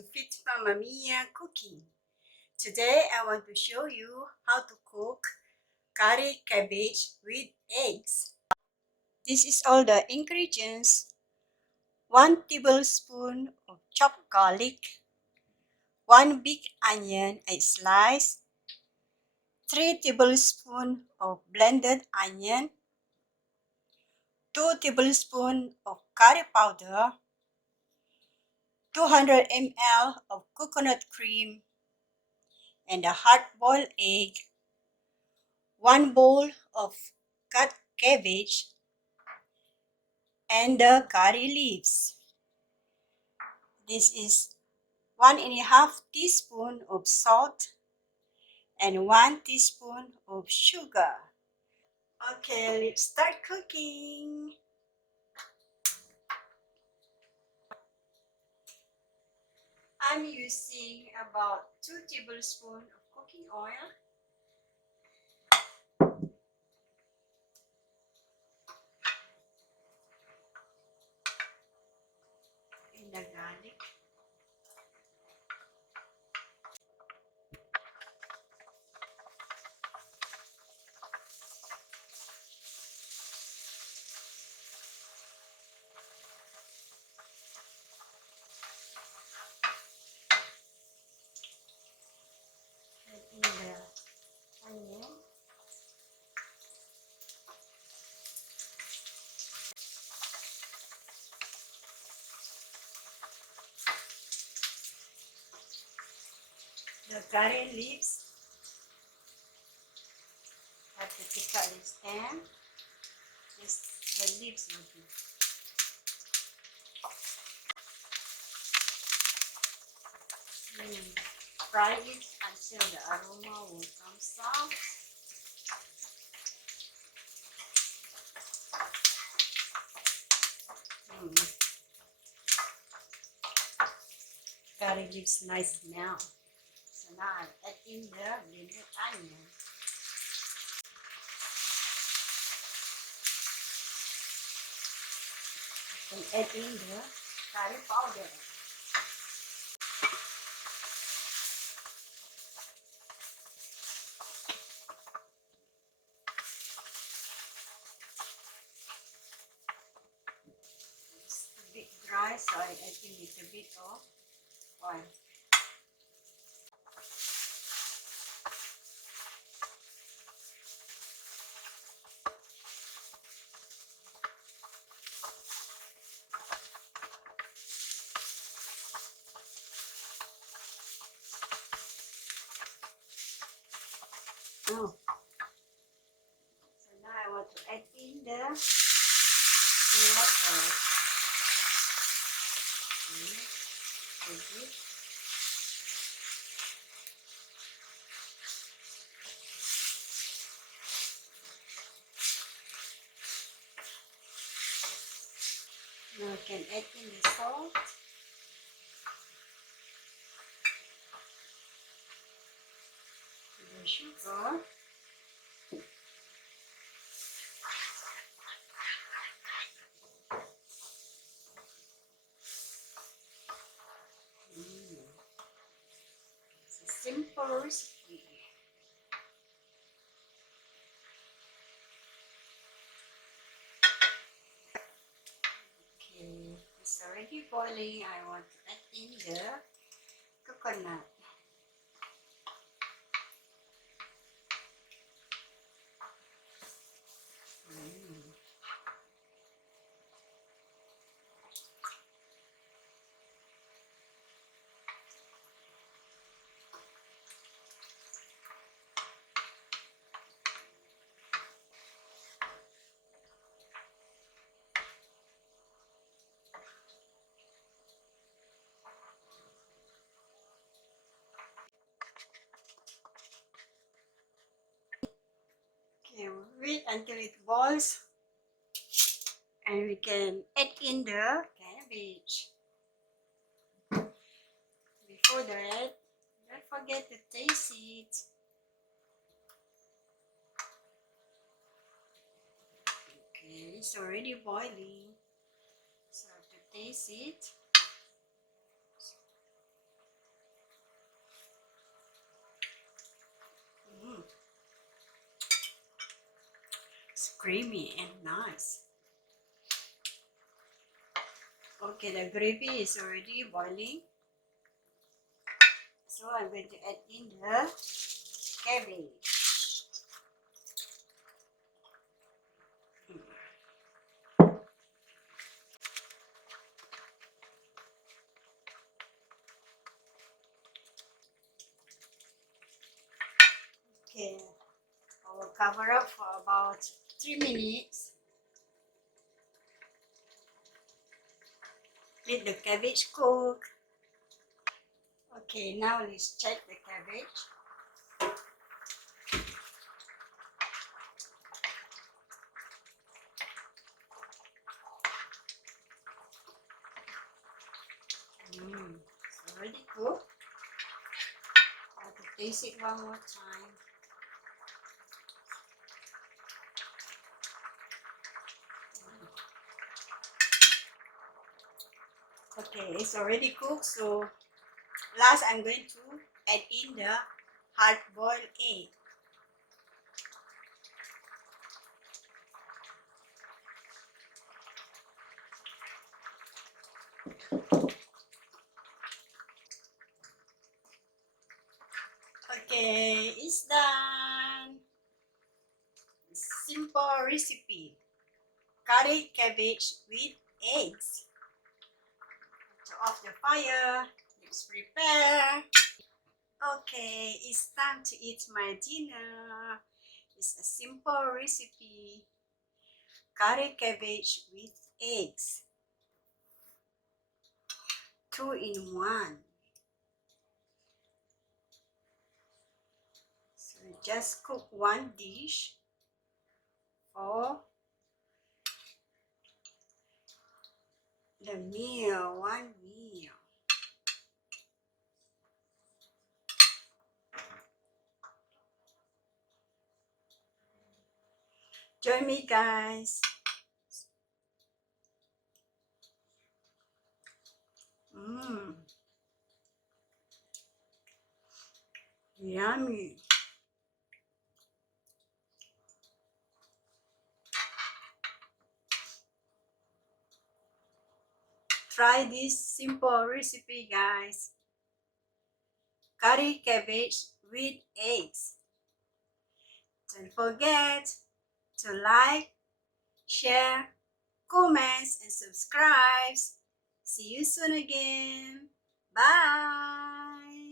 to Fit Mamamia Cooking. Today I want to show you how to cook curry cabbage with eggs. This is all the ingredients: 1 tablespoon of chopped garlic, 1 big onion I sliced, 3 tablespoons of blended onion, 2 tablespoons of curry powder, 200 ml of coconut cream, and a hard-boiled egg, 1 bowl of cut cabbage, and the curry leaves. This is 1½ teaspoon of salt and 1 teaspoon of sugar. Okay, let's start cooking. I'm using about 2 tablespoons of cooking oil. In the garlic. And in the onion. The curry leaves. Have to pick out the stem. Just the leaves will do. Fry it until the aroma will come out. Curry gives nice smell. So now I add in the blended onion. And add in the curry powder. It's a bit dry, so I add in a little bit of oil. Oh. So now I want to add in the water. Now I can add in the salt. The sugar. It's a simple recipe. Okay, it's already boiling. I want to add in the coconut. Okay, wait until it boils, and we can add in the cabbage. Before that, don't forget to taste it. Okay, it's already boiling, so to taste it. creamy and nice. Okay, the gravy is already boiling. So I'm going to add in the cabbage. Okay, I will cover up for about 3 minutes. Let the cabbage cook. Okay, now let's check the cabbage. It's already cooked. I have to taste it one more time. Okay, it's already cooked. So last, I'm going to add in the hard-boiled egg. Okay, it's done. Simple recipe. Curry cabbage with eggs. So off the fire. Let's prepare. Okay, it's time to eat my dinner. It's a simple recipe. Curry cabbage with eggs. 2 in 1. So just cook one dish for the meal, one meal. Join me, guys. Yummy. Try this simple recipe, guys. Curry cabbage with eggs. Don't forget to like, share, comments, and subscribe. See you soon again. Bye.